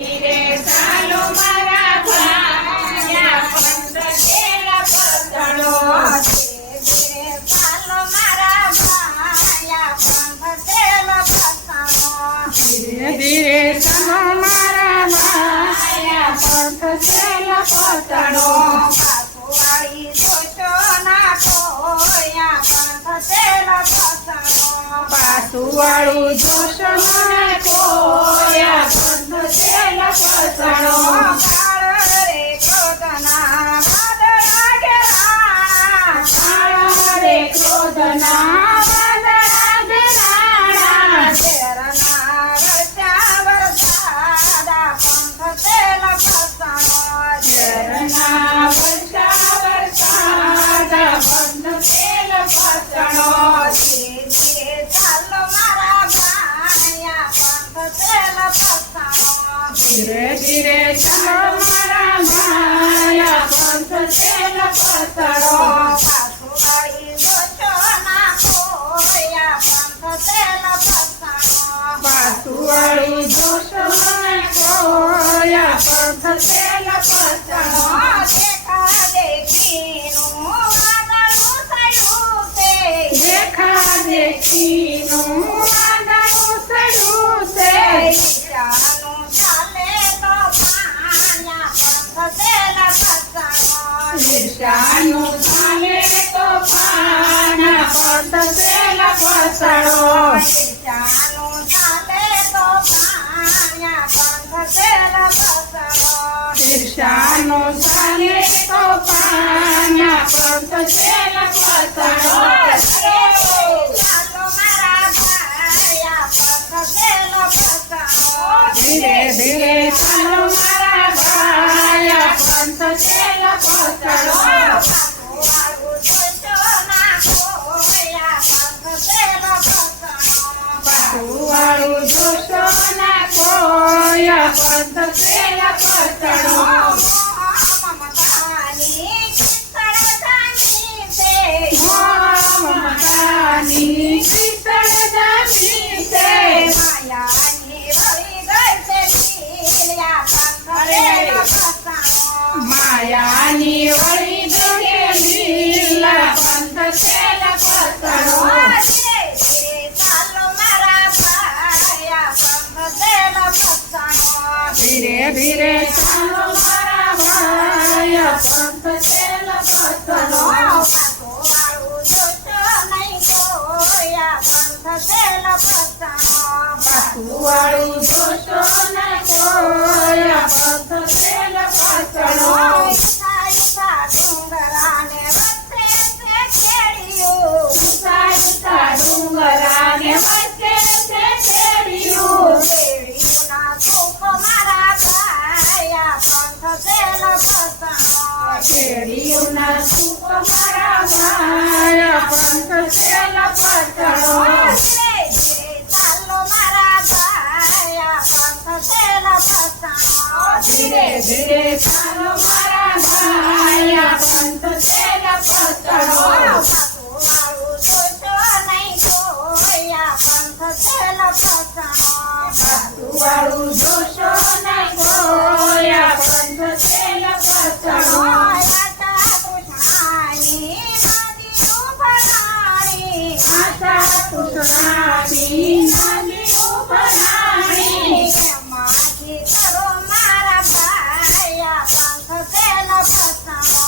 ધીરે ચાલો મારા ભાયા પંથેલા પતણો ધીરે ચાલો મારા ભાયા પંથેલા પતણો ધીરે ધીરે ચાલો મારા ભાયા પંથેલા પતણો પાછુવાળી જોશો ના કોયા પંથેલા પતણો પાછુવાળું જોશો ના કોયા પંથેલા પતણો કાળ રે ક્રોધના વાદળા ઘેરાણા કાળ રે ક્રોધના વાદળા ઘેરાણા ઝેરના રસ્યા વરસાદા પંથેલા પતણો ઝેરના વર્ષા વરસાદા પંથેલા પતણો ધીરે ધીરે ચાલો મારા ભાયા પંથેલા પતણો ધીરે ધીરે ચાલો મારા ભાયા પંથેલા પતણો પાછુવાળી જોશો ના કોયા પંથેલા પતણો પાછુવાળી જોશો ના કોયા પંથેલા પતણો દેખા દેખીનું વાદળું સડ્યું છે દેખા દેખીનું વાદળું સડ્યું છે ઈશાનું ચાલે તો પાયા પંથેલા પતણો ઈશાનું ચાલે તો પાયા પંથેલા પતણો ઈશાનું ચાલે તો પાયા પંથેલા પતણો ઈશાનો ચાલે તો પાયા પંથેલા પતણો ચાલો મારા ભાયા પંથેલા પતણો ધીરે ધીરે ચાલો મારા ભાયા પંથેલા પતણો પાછુવાળું જોશો ના કોયા પંથેલા પતણો પાછુવાળું જોશો ના કોયા પંથેલા પતણો મમતાની કિસળ જામી છે મમતાની કિસળ જામી છે માયાની વળી ગઈ છે લીલા પંથેલા પતણો માયાની વળી ગઈ છે લીલા પંથેલા પતણો ધીરે ધીરે ચાલો મારા ભાયા પંથેલા પતણો ધીરે ધીરે ચાલો મારા ભાયા પંથેલા પતણો પાછુવાળું જોશો નહીં કોયા પંથેલા પતણો પાછુવાળું જોશો નહીં કોયા પંથેલા પતણો ઉષા ડુંગરાને વચ્ચે છે ખેડિયું ઉષા ડુંગરાને વચ્ચે છે ખેડિયું ખેડિયુંના સુખ મારા ભાયા પંથેલા પતણો ખેડિયુંના સુખ મારા ભાયા પંથેલા પતણો ધીરે ધીરે ચાલો મારા ભાયા પંથેલા પતણો ધીરે ધીરે ચાલો મારા ભાયા પંથેલા પતણો પાછુવાળું જોશો નહીં કોયા પંથેલા પતણો પાછુવાળું જોશો નહીં કોયા પંથેલા પતણો આશા તૃષ્ણાની નદીઓ ભરાણી આશા તૃષ્ણાની નદીઓ ભરાણી એમાંથી તરો મારા ભાયા પંથેલા પતણો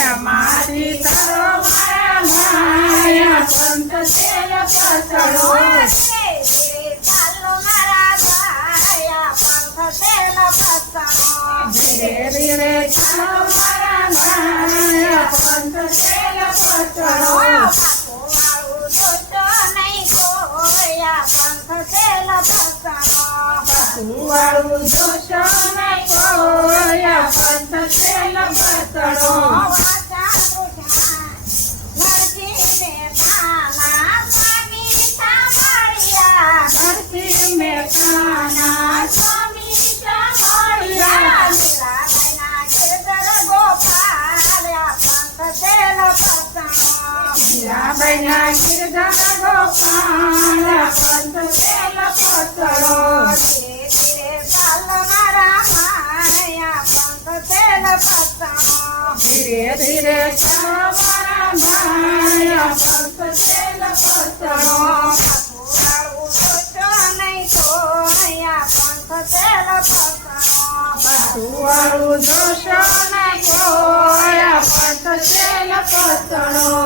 એમાંથી તરો મારા ભાયા પંથેલા પતણો ધીરે ધીરે ચાલો મારા ભાયા પંથેલા પતણો ધીરે ધીરે ચાલો મારા ભાયા પંથેલા પતણો પાછુવાળું જોશો નહીં કોયા પંથેલા પતણો પાછુવાળું જોશો નહીં કોયા પંથેલા પતણો નરસિંહ મહેતાના સ્વામી સાંભળ્યા મીરાબાઈના ખેતર ગોપાલ્યા પંથેલા પતણો મીરાબાઈના ગિરધર ગોપાલ્યા પંથેલા પતણો ધીરે ધીરે ચાલ મારા ધીરે ધીરે ચલો મારા ભાઈ પંથ તેલ પસણો વાળું જોશો નહીં તો અહીંયા પંથ તેલ પસણો વાળું જોશો નહીં તો અહીંયા પંથ તેલ પસણો